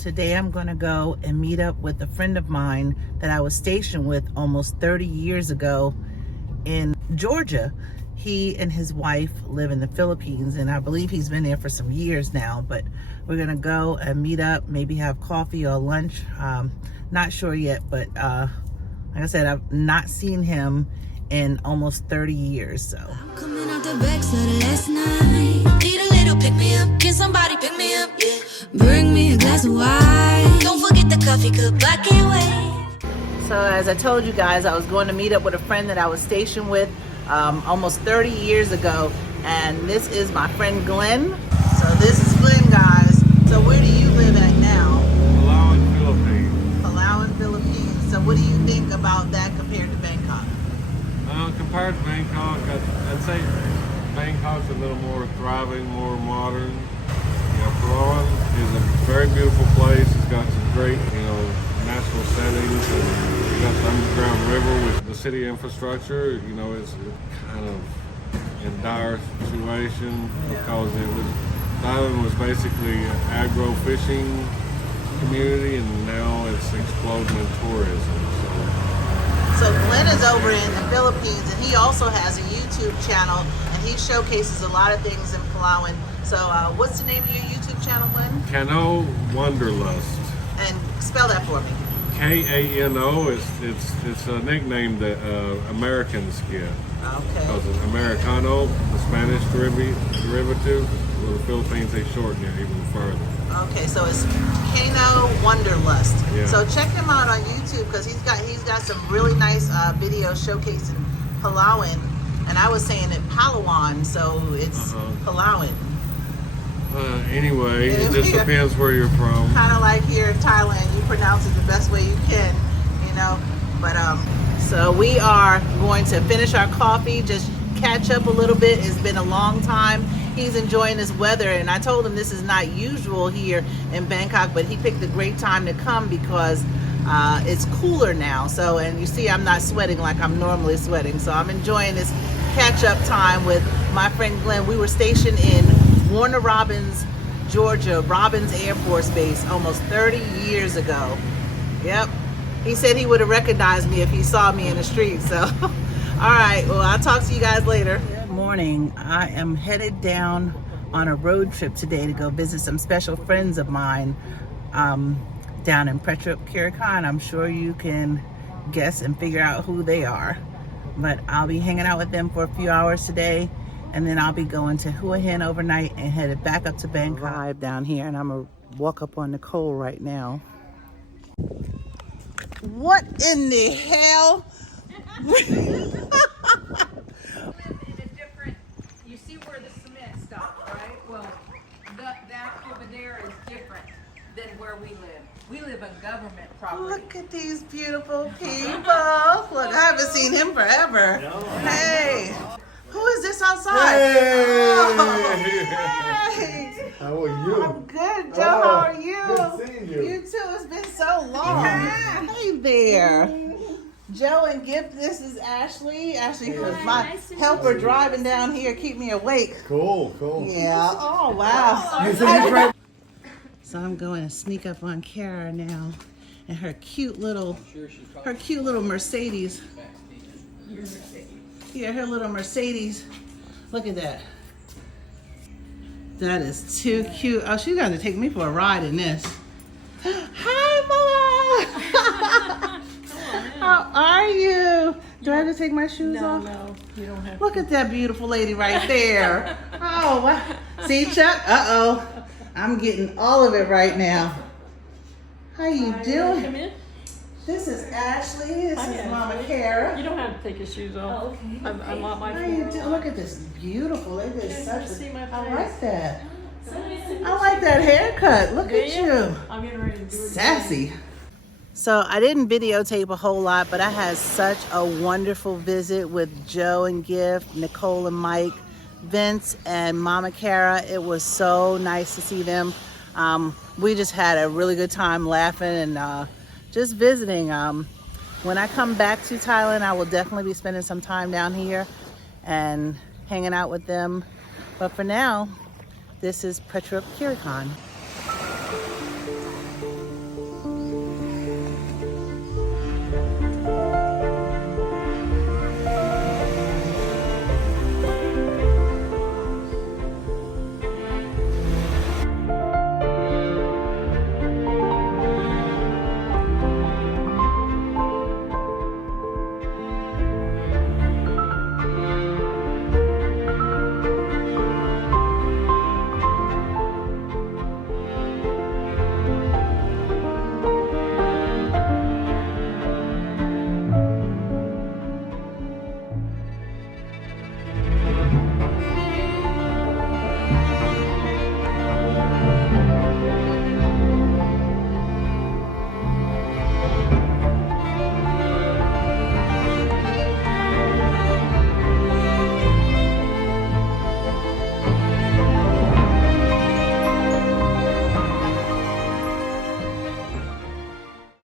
Today I'm going to go and meet up with a friend of mine that I was stationed with almost 30 years ago in Georgia. He and his wife live in the Philippines, and I believe he's been there for some years now, but we're going to go and meet up, maybe have coffee or lunch. Not sure yet, but like I said, I've not seen him in almost 30 years. So coming out the backside last night. Need a little pick me up. Can somebody pick me up? Yeah. Bring me a glass of wine. Don't forget the coffee cup. I can't wait. So as I told you guys, I was going to meet up with a friend that I was stationed with almost 30 years ago, and this is my friend Glenn. So this is Glenn, guys. So where do you live at now? Palawan, Philippines. Palawan, Philippines. So what do you think about that compared to Bangkok? Compared to Bangkok, I'd say Bangkok's a little more thriving, more modern. Palawan is a very beautiful place. It's got some great, natural settings, and you got the underground river with the city infrastructure. It's kind of in dire situation because the island was basically an agro fishing community, and now it's exploding in tourism. So Glenn is over in the Philippines, and he also has a YouTube channel, and he showcases a lot of things in Palawan. So what's the name of your YouTube channel, Glenn? Kano Wanderlust. And spell that for me. Kano. It's a nickname that Americans get. Okay. Because it's Americano, the Spanish derivative. Well, the Philippines, they shorten it even further. Okay, so it's Kano Wanderlust. Yeah. So check him out on YouTube because he's got some really nice videos showcasing Palawan, and I was saying it Palawan, so it's Palawan. Anyway, it just depends where you're from. Kind of like here in Thailand, you pronounce it the best way you can, But so we are going to finish our coffee, just catch up a little bit. It's been a long time. He's enjoying this weather, and I told him this is not usual here in Bangkok, but he picked a great time to come because it's cooler now. So, and you see I'm not sweating like I'm normally sweating, so I'm enjoying this catch-up time with my friend Glenn. We were stationed in Warner Robins, Georgia, Robins Air Force Base almost 30 years ago. Yep. He said he would have recognized me if he saw me in the street. So, all right. Well, I'll talk to you guys later. Good morning. I am headed down on a road trip today to go visit some special friends of mine down in Prechuap Khiri Khan. I'm sure you can guess and figure out who they are. But I'll be hanging out with them for a few hours today, and then I'll be going to Hua Hin overnight and headed back up to Bangkok. Vibe down here, and I'm gonna walk up on Nicole right now. What in the hell? In a different, you see where the cement stops, right? Well, that over there is different than where we live. We live on government property. Look at these beautiful people. Look, I haven't seen him forever. Hey, who is this outside? Hey! Oh, hey. How are you? I'm good, Joe. How are you? Good seeing you. You too. It's been so long. Hey there. Joe and Gift, this is Ashley. Ashley was my helper driving down here, keep me awake. Cool. Yeah. Oh, wow. So I'm going to sneak up on Kara now and her cute little Mercedes. Yeah, her little Mercedes. Look at that. That is too cute. Oh, she's going to take me for a ride in this. Hi, Mama. How are you? Do I have to take my shoes off? No, you don't have Look at that beautiful lady right there. Oh, wow. See, Chuck? Uh-oh. I'm getting all of it right now. How you doing? Come in. This is Ashley. This is Mama Kara. You don't have to take your shoes off. Oh, okay. I'm on my How you doing? Look at this beautiful. It is such see my a, I face. like that. I like that haircut. Look at you. I'm getting ready to do it. Sassy. So I didn't videotape a whole lot, but I had such a wonderful visit with Joe and Gift, Nicole and Mike, Vince and Mama Kara. It was so nice to see them. We just had a really good time laughing and just visiting. When I come back to Thailand, I will definitely be spending some time down here and hanging out with them. But for now, this is Prechuap Khiri Khan.